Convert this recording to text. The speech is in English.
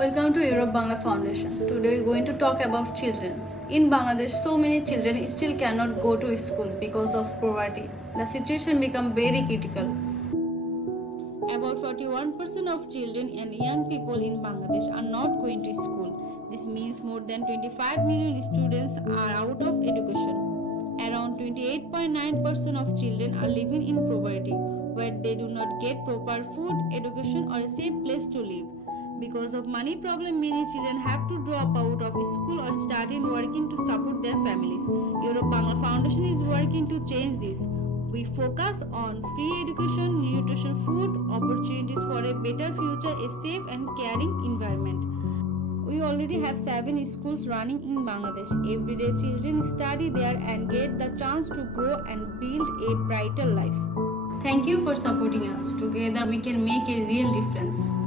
Welcome to Europe Bangla Foundation. Today we are going to talk about children. In Bangladesh, so many children still cannot go to school because of poverty. The situation becomes very critical. About 41% of children and young people in Bangladesh are not going to school. This means more than 25 million students are out of education. Around 28.9% of children are living in poverty, where they do not get proper food, education, or a safe place to live. Because of money problem, many children have to drop out of school or start in working to support their families. Europe Bangla Foundation is working to change this. We focus on free education, nutrition, food, opportunities for a better future, a safe and caring environment. We already have 7 schools running in Bangladesh. Every day children study there and get the chance to grow and build a brighter life. Thank you for supporting us. Together we can make a real difference.